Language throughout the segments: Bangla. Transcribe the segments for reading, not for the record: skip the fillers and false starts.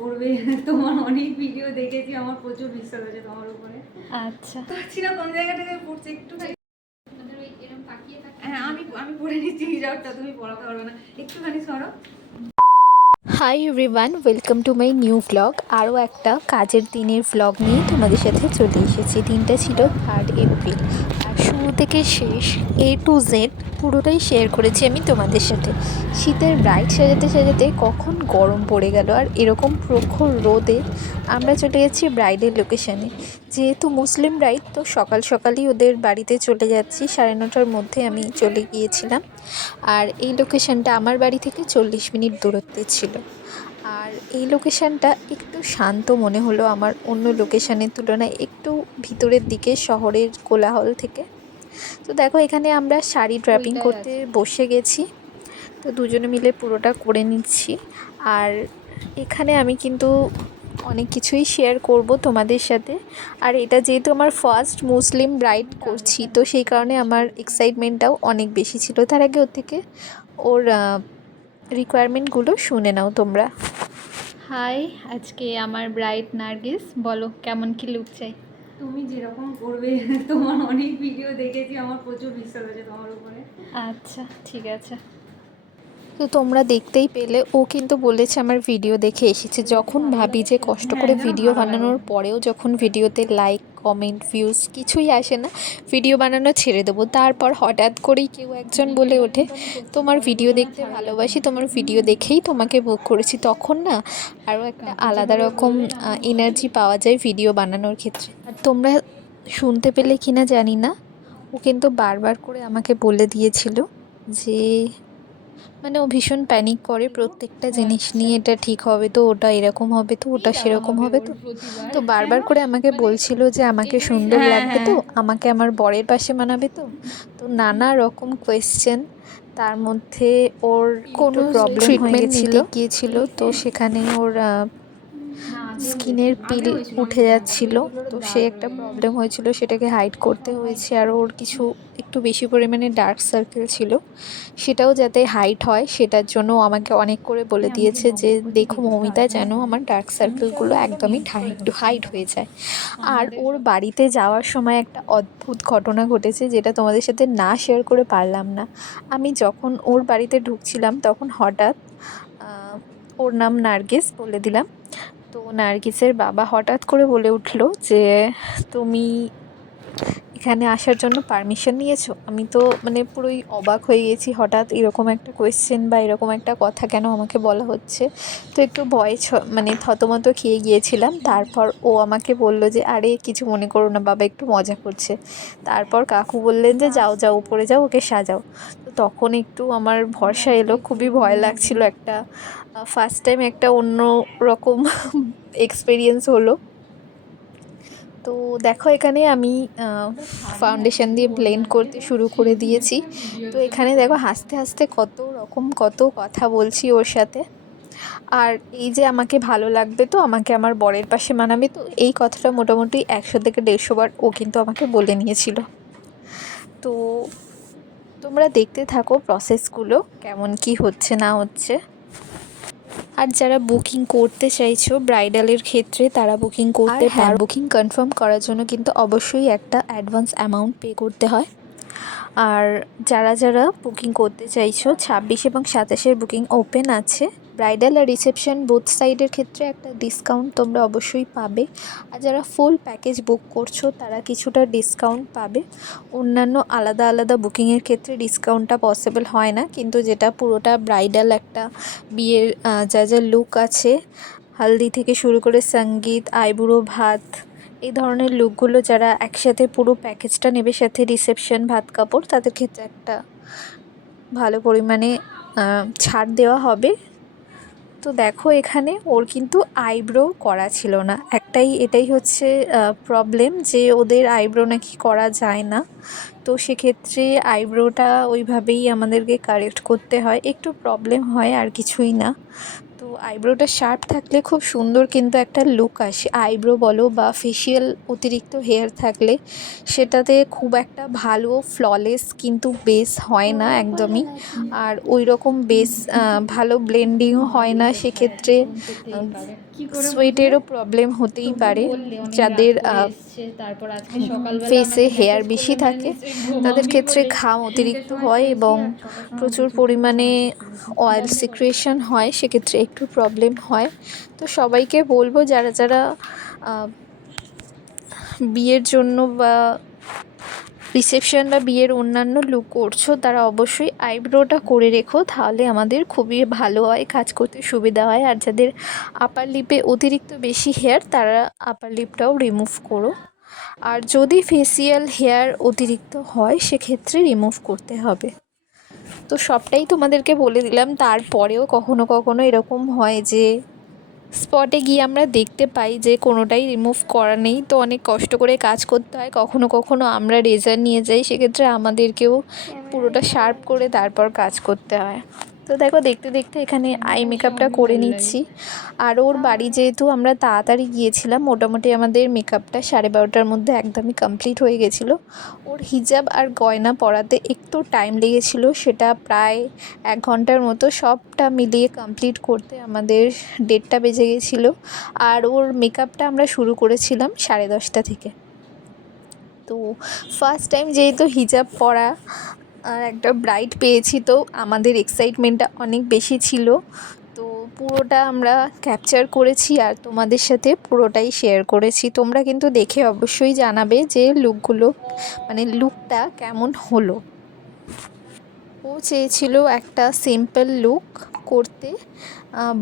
করবে। তোমার অনেক ভিডিও দেখেছি, আমার প্রচুর বিশ্বাস আছে তোমার উপরে। আচ্ছা, পাচ্ছি না কোন জায়গা থেকে পড়ছে একটু। হ্যাঁ, আমি আমি পড়ে নিচ্ছি, হিজাবটা তুমি পড়াতে পারবে না, একটুখানি সরো। Hi everyone, welcome to my new blog. আরও একটা কাজের দিনের ব্লগ নিয়ে তোমাদের সাথে চলে এসেছি। দিনটা ছিল 3 এপ্রিল, আর শুরু থেকে শেষ A to Z পুরোটাই শেয়ার করেছি আমি তোমাদের সাথে। শীতের ব্রাইড সাজাতে সাজাতে কখন গরম পড়ে গেল, আর এরকম প্রখর রোদে আমরা চলে যাচ্ছি ব্রাইডের লোকেশানে। যেহেতু মুসলিম ব্রাইড, তো সকাল সকালই ওদের বাড়িতে চলে যাচ্ছি। 9:30টার মধ্যে আমি চলে গিয়েছিলাম। আর এই লোকেশানটা আমার বাড়ি থেকে 40 মিনিট দূরত্বে ছিল। আর এই লোকেশানটা একটু শান্ত মনে হলো আমার অন্য লোকেশানের তুলনায়, একটু ভিতরের দিকে শহরের কোলাহল থেকে। তো দেখো, এখানে আমরা শাড়ি ড্র্যাপিং করতে বসে গেছি। তো দুজনে মিলে পুরোটা করে নিচ্ছি। আর এখানে আমি কিন্তু অনেক কিছুই শেয়ার করব তোমাদের সাথে। আর এটা যেহেতু আমার ফার্স্ট মুসলিম ব্রাইড করছি, তো সেই কারণে আমার এক্সাইটমেন্টটাও অনেক বেশি ছিল। তার আগে ওর থেকে ওর রিকোয়ারমেন্টগুলো শুনে নাও তোমরা। হাই, আজকে আমার ব্রাইড নার্গিস। বলো কেমন কি লুক চাই? তুমি যেরকম করবে, তোমার অনেক ভিডিও দেখেছি, আমার প্রচুর বিশ্বাস আছে তোমার উপরে। আচ্ছা, ঠিক আছে। তো তোমরা দেখতেই পেলে, ও কিন্তু বলেছে আমার ভিডিও দেখে এসেছে। যখন ভাবি যে কষ্ট করে ভিডিও বানানোর পরেও যখন ভিডিওতে লাইক, কমেন্ট, ভিউজ কিছুই আসে না, ভিডিও বানানো ছেড়ে দেবো, তারপর হঠাৎ করেই কেউ একজন বলে ওঠে তোমার ভিডিও দেখতে ভালোবাসি, তোমার ভিডিও দেখেই তোমাকে বুক করেছি, তখন না আরও একটা আলাদা রকম এনার্জি পাওয়া যায় ভিডিও বানানোর ক্ষেত্রে। আর তোমরা শুনতে পেলে কিনা জানি না, ও কিন্তু বারবার করে আমাকে বলে দিয়েছিল যে, মানে ও ভীষণ প্যানিক করে প্রত্যেকটা জিনিস নিয়ে। এটা ঠিক হবে তো, ওটা এরকম হবে তো, ওটা সেরকম হবে তো। তো বারবার করে আমাকে বলছিল যে আমাকে সুন্দর হ্যাঁ, লাগবে তো, হ্যাঁ। আমাকে আমার বরের পাশে মানাবে তো। তো নানা রকম কোয়েশ্চেন। তার মধ্যে ওর কোনো প্রবলেম হয়ে গিয়েছিল, তো সেখানে ওর স্কিনের পিল উঠে যাচ্ছিল। তো সে একটা প্রবলেম হয়েছিল, সেটাকে হাইড করতে হয়েছে। আর ওর কিছু একটু বেশি পরিমাণে ডার্ক সার্কেল ছিল, সেটাও যাতে হাইড হয় সেটার জন্য আমাকে অনেক করে বলে দিয়েছে যে দেখো মৌমিতা, যেন আমার ডার্ক সার্কেলগুলো একদমই হাইড হয়ে যায়। আর ওর বাড়িতে যাওয়ার সময় একটা অদ্ভুত ঘটনা ঘটেছে, যেটা তোমাদের সাথে না শেয়ার করে পারলাম না। আমি যখন ওর বাড়িতে ঢুকছিলাম, তখন হঠাৎ ওর নাম নার্গিস বলে দিলাম। তো নার্গিসের বাবা হঠাৎ করে বলে উঠলো যে তুমি এখানে আসার জন্য পারমিশন নিয়েছো? আমি তো মানে পুরোই অবাক হয়ে গেছি, হঠাৎ এরকম একটা কোয়েশ্চেন বা এরকম একটা কথা কেন আমাকে বলা হচ্ছে। তো একটু ভয়ে মানে থতমত খেয়ে গিয়েছিলাম। তারপর ও আমাকে বলল যে আরে কিছু মনে করো না, বাবা একটু মজা করছে। তারপর কাকু বললেন যে যাও যাও উপরে যাও, ওকে সাজাও। তো তখন একটু আমার ভরসা এলো, খুবই ভয় লাগছিল। একটা ফার্স্ট টাইম একটা অন্য রকম এক্সপিরিয়েন্স হলো। তো দেখো, এখানে আমি ফাউন্ডেশন দিয়ে ব্লেন্ড করতে শুরু করে দিয়েছি। তো এখানে দেখো হাসতে হাসতে কত কথা বলছি ওর সাথে। আর এই যে আমাকে ভালো লাগবে তো, আমাকে আমার বরের পাশে মানাবে তো, এই কথাটা মোটামুটি 100 থেকে 150 বার ও কিন্তু আমাকে বলে নিয়েছিল। তো তোমরা দেখতে থাকো প্রসেসগুলো কেমন কি হচ্ছে না হচ্ছে। আর যারা বুকিং করতে চাইছো ব্রাইডালের ক্ষেত্রে, তারা বুকিং করতে পারো। বুকিং কনফার্ম করার জন্য কিন্তু অবশ্যই একটা অ্যাডভান্স অ্যামাউন্ট পে করতে হয়। আর যারা যারা বুকিং করতে চাইছো, 26 এবং 27-এর বুকিং ওপেন আছে। ব্রাইডাল আর রিসেপশন বোথ সাইডের ক্ষেত্রে একটা ডিসকাউন্ট তোমরা অবশ্যই পাবে। আর যারা ফুল প্যাকেজ বুক করছো, তারা কিছুটা ডিসকাউন্ট পাবে। অন্যান্য আলাদা আলাদা বুকিংয়ের ক্ষেত্রে ডিসকাউন্টটা পসিবল হয় না, কিন্তু যেটা পুরোটা ব্রাইডাল একটা বিয়ের যা যা লুক আছে, হালদি থেকে শুরু করে সঙ্গীত, আইবুড়ো ভাত, এই ধরনের লুকগুলো যারা একসাথে পুরো প্যাকেজটা নেবে, সাথে রিসেপশন, ভাত কাপড়, তাদের ক্ষেত্রে একটা ভালো পরিমাণে ছাড় দেওয়া হবে। তো দেখো, এখানে ওর কিন্তু আইব্রো করা ছিল না। এটাই হচ্ছে প্রবলেম, যে ওদের আইব্রো নাকি করা যায় না। তো সেক্ষেত্রে আইব্রোটা ওইভাবেই আমাদেরকে কারেক্ট করতে হয়, একটু প্রবলেম হয় আর কিছুই না। তো আইব্রোটা শার্প থাকলে খুব সুন্দর কিন্তু একটা লুক আসে। আইব্রো বলো বা ফেসিয়াল অতিরিক্ত হেয়ার থাকলে সেটাতে খুব একটা ভালো ফ্ললেস কিন্তু বেস হয় না একদমই। আর ওই রকম বেস ভালো ব্লেন্ডিংও হয় না, সেক্ষেত্রে সোয়েটেরও প্রবলেম হতেই পারে। যাদের ফেসে হেয়ার বেশি থাকে তাদের ক্ষেত্রে ঘাম অতিরিক্ত হয় এবং প্রচুর পরিমাণে অয়েল সিক্রেশন হয়, সেক্ষেত্রে একটু প্রবলেম হয়। তো সবাইকে বলবো যারা যারা বিয়ের জন্য বা রিসেপশন বা বিয়ের অন্যান্য লুক করছো তারা অবশ্যই আইব্রোটা করে রেখো, তাহলে আমাদের খুবই ভালো হয়, কাজ করতে সুবিধা হয়। আর যাদের আপার লিপে অতিরিক্ত বেশি হেয়ার তারা আপার লিপটাও রিমুভ করো। আর যদি ফেসিয়াল হেয়ার অতিরিক্ত হয় সেক্ষেত্রে রিমুভ করতে হবে। তো সবটাই তোমাদেরকে বলে দিলাম। তারপরেও কখনো কখনো এরকম হয় যে স্পটে গিয়ে আমরা দেখতে পাই যে কোনোটাই রিমুভ করা নেই, তো অনেক কষ্ট করে কাজ করতে হয়। কখনো কখনো আমরা রেজার নিয়ে যাই, সেক্ষেত্রে আমাদেরকেও পুরোটা শার্প করে তারপর কাজ করতে হয়। তো দেখো দেখতে দেখতে এখানে আই মেকআপটা করে নিচ্ছি। আর ওর বাড়ি যেহেতু আমরা তাড়াতাড়ি গিয়েছিলাম, মোটামুটি আমাদের মেকআপটা 12:30টার মধ্যে একদমই কমপ্লিট হয়ে গেছিলো। ওর হিজাব আর গয়না পরাতে একটু টাইম লেগেছিলো, সেটা প্রায় 1 ঘন্টার মতো। সবটা মিলিয়ে কমপ্লিট করতে আমাদের 1:30টা বেজে গেছিলো। আর ওর মেকআপটা আমরা শুরু করেছিলাম 10:30টা থেকে। তো ফার্স্ট টাইম যেহেতু হিজাব পরা আর একটা ব্রাইড পেয়েছি, তো আমাদের এক্সাইটমেন্টটা অনেক বেশি ছিল। তো পুরোটা আমরা ক্যাপচার করেছি আর তোমাদের সাথে পুরোটাই শেয়ার করেছি। তোমরা কিন্তু দেখে অবশ্যই জানাবে যে লুকটা কেমন হলো। ও চেয়েছিল একটা সিম্পল লুক করতে,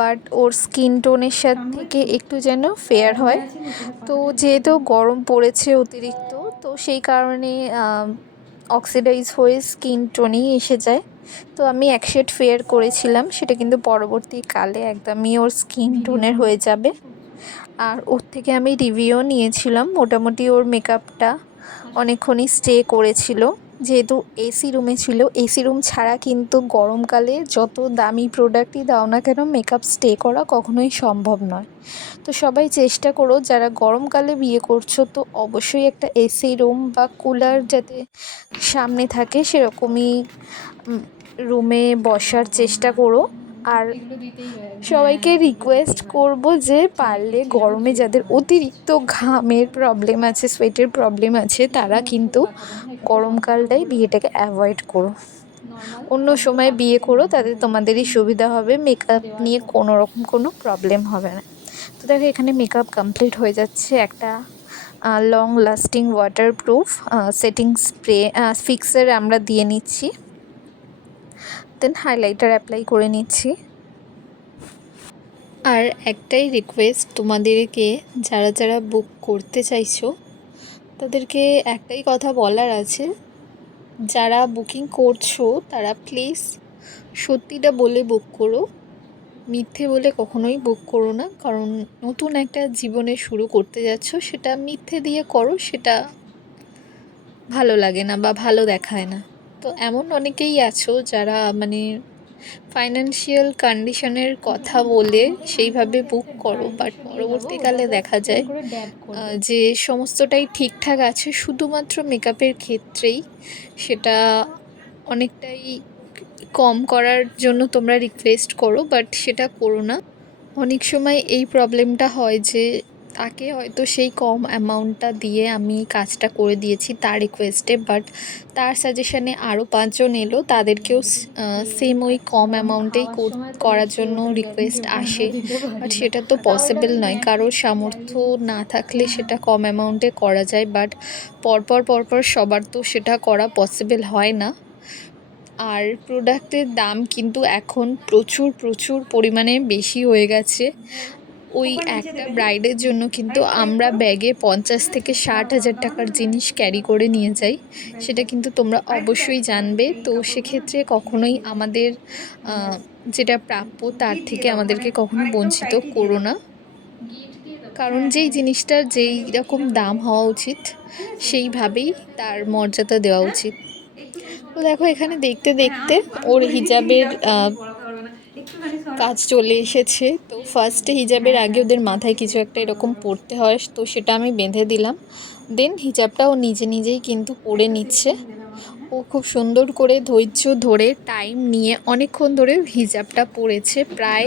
বাট ওর স্কিন টোনের সাথে থেকে একটু যেন ফেয়ার হয়। তো যেহেতু গরম পড়েছে অতিরিক্ত, তো সেই কারণে অক্সিডাইজ হয়ে স্কিন টোনেই এসে যায়। তো আমি এক শেড ফেয়ার করেছিলাম, সেটা কিন্তু পরবর্তীকালে একদমই ওর স্কিন টোনের হয়ে যাবে। আর ওর থেকে আমি রিভিউ নিয়েছিলাম। মোটামুটি ওর মেকআপটা অনেকক্ষণই স্টে করেছিল, যেহেতু এসি রুমে ছিল। এসি রুম ছাড়া কিন্তু গরমকালে যত দামি প্রোডাক্টই দাও না কেন মেকআপ স্টে করা কখনোই সম্ভব নয়। তো সবাই চেষ্টা করো যারা গরমকালে বিয়ে করছো, তো অবশ্যই একটা এসি রুম বা কুলার যাতে সামনে থাকে সেরকমই রুমে বসার চেষ্টা করো। আর সবাইকে রিকোয়েস্ট করব যে পারলে গরমে যাদের অতিরিক্ত ঘামের প্রবলেম আছে, সোয়েটের প্রবলেম আছে, তারা কিন্তু গরমকালটাই বিয়েটাকে অ্যাভয়েড করো। অন্য সময় বিয়ে করো, তাতে তোমাদেরই সুবিধা হবে, মেকআপ নিয়ে কোনো রকম কোনো প্রবলেম হবে না। তো দেখো এখানে মেকআপ কমপ্লিট হয়ে যাচ্ছে। একটা long lasting waterproof setting spray fixer আমরা দিয়ে নিচ্ছি, দেন হাইলাইটার অ্যাপ্লাই করে নিচ্ছি। আর একটাই রিকোয়েস্ট তোমাদেরকে, যারা যারা বুক করতে চাইছো তাদেরকে একটাই কথা বলার আছে, যারা বুকিং করছো তারা প্লিজ সত্যিটা বলে বুক করো, মিথ্যে বলে কখনোই বুক করো না। কারণ নতুন একটা জীবনে শুরু করতে যাচ্ছ, সেটা মিথ্যে দিয়ে করো, সেটা ভালো লাগে না বা ভালো দেখায় না। তো এমন অনেকেই আছো যারা ফাইন্যান্সিয়াল কন্ডিশনের কথা বলে সেইভাবে বুক করো, বাট পরবর্তীকালে দেখা যায় যে সমস্তটাই ঠিকঠাক আছে, শুধুমাত্র মেকআপের ক্ষেত্রেই সেটা অনেকটাই কম করার জন্য তোমরা রিকোয়েস্ট করো, বাট সেটা করো না। অনেক সময় এই প্রবলেমটা হয় যে তাকে হয়তো সেই কম অ্যামাউন্টটা দিয়ে আমি কাজটা করে দিয়েছি তার রিকোয়েস্টে, বাট তার সাজেশানে আরও 5জন এলো, তাদেরকেও সেম ওই কম অ্যামাউন্টেই করার জন্য রিকোয়েস্ট আসে। বাট সেটা তো পসিবল নয়, কারোর সামর্থ্য না থাকলে সেটা কম অ্যামাউন্টে করা যায়, বাট পরপর সবার তো সেটা করা পসিবল হয় না। আর প্রোডাক্টের দাম কিন্তু এখন প্রচুর পরিমাণে বেশি হয়ে গেছে। ওই একটা ব্রাইডের জন্য কিন্তু আমরা ব্যাগে 50 থেকে 60 হাজার টাকার জিনিস ক্যারি করে নিয়ে যাই, সেটা কিন্তু তোমরা অবশ্যই জানবে। তো সেক্ষেত্রে কখনোই আমাদের যেটা প্রাপ্য তার থেকে আমাদেরকে কখনো বঞ্চিত করো না, কারণ যেই জিনিসটার যেই রকম দাম হওয়া উচিত সেইভাবেই তার মর্যাদা দেওয়া উচিত। তো দেখো এখানে দেখতে দেখতে ওর হিজাবের কাজ চলে এসেছে। তো ফার্স্টে হিজাবের আগে ওদের মাথায় কিছু একটা এরকম পরতে হয়, তো সেটা আমি বেঁধে দিলাম। দেন হিজাবটা ও নিজে নিজেই কিন্তু পরে নিচ্ছে। ও খুব সুন্দর করে ধৈর্য ধরে টাইম নিয়ে অনেকক্ষণ ধরে হিজাবটা পরেছে, প্রায়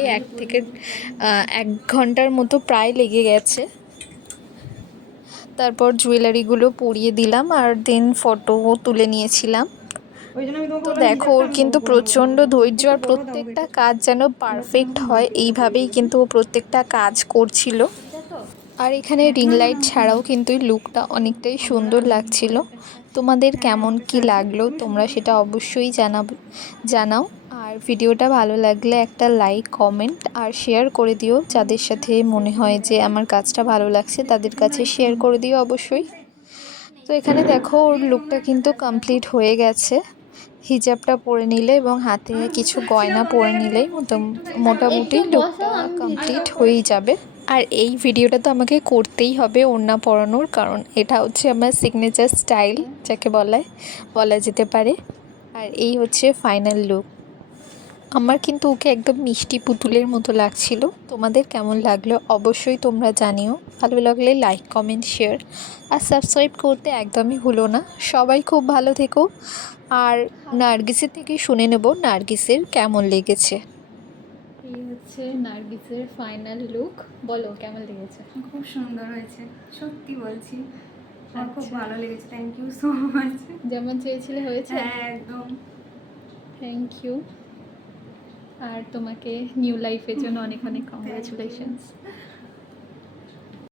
1 ঘন্টার মতো প্রায় লেগে গেছে। তারপর জুয়েলারিগুলো পরিয়ে দিলাম আর দেন ফটো তুলে নিয়েছিলাম। তো দেখো ওর কিন্তু প্রচণ্ড ধৈর্য, আর প্রত্যেকটা কাজ যেন পারফেক্ট হয় এইভাবেই কিন্তু ও প্রত্যেকটা কাজ করছিল। আর এখানে রিং লাইট ছাড়াও কিন্তু এই লুকটা অনেকটাই সুন্দর লাগছিল। তোমাদের কেমন কি লাগলো তোমরা সেটা অবশ্যই জানাও। আর ভিডিওটা ভালো লাগলে একটা লাইক, কমেন্ট আর শেয়ার করে দিও। যাদের সাথে মনে হয় যে আমার কাজটা ভালো লাগছে তাদের কাছে শেয়ার করে দিও অবশ্যই। তো এখানে দেখো ওর লুকটা কিন্তু কমপ্লিট হয়ে গেছে। হিজাবটা পরে নিলে এবং হাতে কিছু গয়না পরে নিলেই মোটামুটি লুকটা কমপ্লিট হয়েই যাবে। আর এই ভিডিওটা তো আমাকে করতেই হবে ওড়না পরানোর, কারণ এটা হচ্ছে আমার সিগনেচার স্টাইল যাকে বলা যেতে পারে। আর এই হচ্ছে ফাইনাল লুক। আমার কিন্তু ওকে একদম মিষ্টি পুতুলের মতো লাগছিল। তোমাদের কেমন লাগলো অবশ্যই তোমরা জানিও। ভালো লাগলে লাইক, কমেন্ট, শেয়ার আর সাবস্ক্রাইব করতে একদমই ভুলো না। সবাই খুব ভালো থেকো। আর নার্গিসের থেকে শুনে নেব নার্গিসের কেমন লেগেছে। এই হচ্ছে নার্গিসের ফাইনাল লুক, বলো কেমন লেগেছে? খুব সুন্দর হয়েছে, সত্যি বলছি, আমার খুব ভালো লেগেছে। Thank you so much. যেমন চেয়েছিলে হয়েছে? হ্যাঁ একদম। Thank you. আর তোমাকে নিউ লাইফের জন্য অনেক অনেক কংগ্রাচুলেশনস।